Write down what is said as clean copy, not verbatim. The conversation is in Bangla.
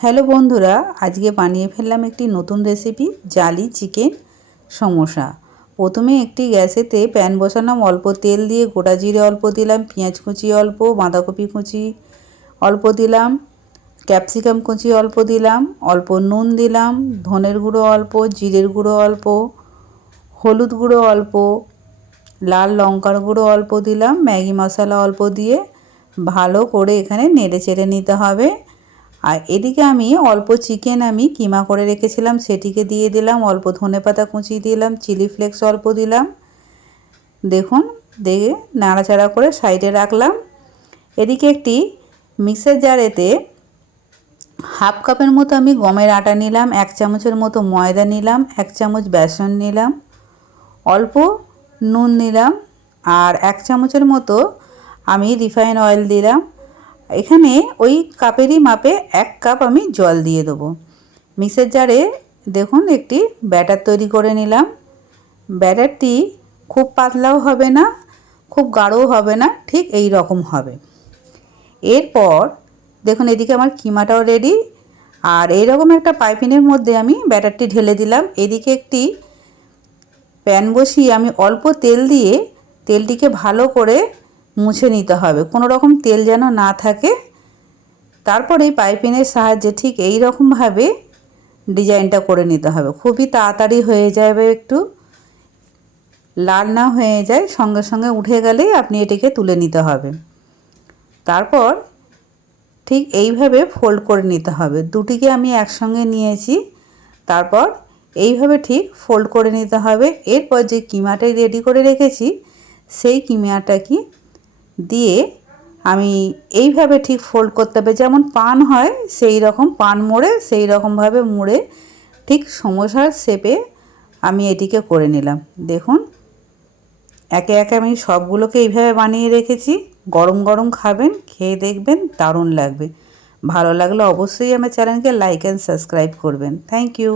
হ্যালো বন্ধুরা, আজকে বানিয়ে ফেললাম একটি নতুন রেসিপি, জালি চিকেন সমোসা। প্রথমে একটি গ্যাসেতে প্যান বসালাম, অল্প তেল দিয়ে গোটা জিরে অল্প দিলাম, পেঁয়াজ কুচি অল্প, বাঁধাকপি কুচি অল্প দিলাম, ক্যাপসিকাম কুচি অল্প দিলাম, অল্প নুন দিলাম, ধনের গুঁড়ো অল্প, জিরের গুঁড়ো অল্প, হলুদ গুঁড়ো অল্প, লাল লঙ্কার গুঁড়ো অল্প দিলাম, ম্যাগি মশলা অল্প দিয়ে ভালো করে এখানে নেড়ে চেড়ে নিতে হবে। আর এদিকে আমি অল্প চিকেন আমি কিমা করে রেখেছিলাম, সেটিকে দিয়ে দিলাম, অল্প ধনেপাতা কুচি দিলাম, চিলি ফ্লেক্স অল্প দিলাম। দেখুন, দিয়ে নাড়াচাড়া করে সাইডে রাখলাম। এদিকে একটি মিক্সার জারেতে হাফ কাপের মতো আমি গমের আটা নিলাম, 1 চামচের মতো ময়দা নিলাম, 1 চামচ বেসন নিলাম, অল্প নুন নিলাম, আর 1 চামচের মতো আমি রিফাইন অয়েল দিলাম। এখানে ওই কাপেরই মাপে 1 কাপ আমি জল দিয়ে দেবো। মিক্সার জারে দেখুন একটি ব্যাটার তৈরি করে নিলাম। ব্যাটারটি খুব পাতলাও হবে না, খুব গাঢ়ও হবে না, ঠিক এই রকম হবে। এরপর দেখুন এদিকে আমার কিমাটাও রেডি। আর এইরকম একটা পাইপিনের মধ্যে আমি ব্যাটারটি ঢেলে দিলাম। এদিকে একটি প্যান বসিয়ে আমি অল্প তেল দিয়ে তেলটিকে ভালো করে মুছে নিতে হবে, কোনো রকম তেল যেন না থাকে। তারপরে পাইপিনের সাহায্যে ঠিক এই রকমভাবে ডিজাইনটা করে নিতে হবে। খুবই তাড়াতাড়ি হয়ে যাবে, একটু লাল না হয়ে যায়, সঙ্গে সঙ্গে উঠে গেলেই আপনি এটিকে তুলে নিতে হবে। তারপর ঠিক এইভাবে ফোল্ড করে নিতে হবে। দুটিকে আমি একসঙ্গে নিয়েছি, তারপর এইভাবে ঠিক ফোল্ড করে নিতে হবে। এরপর যে কিমাটাই রেডি করে রেখেছি সেই কিমাটা কি দিয়ে আমি এইভাবে ঠিক ফোল্ড করতে হবে, যেমন পান হয় সেই রকম পান মোড়ে, সেই রকমভাবে মুড়ে ঠিক সমোসার শেপে আমি এটিকে করে নিলাম। দেখুন একে একে আমি সবগুলোকে এইভাবে বানিয়ে রেখেছি। গরম গরম খাবেন, খেয়ে দেখবেন দারুণ লাগবে। ভালো লাগলে অবশ্যই আমার চ্যানেলকে লাইক অ্যান্ড সাবস্ক্রাইব করবেন। Thank you.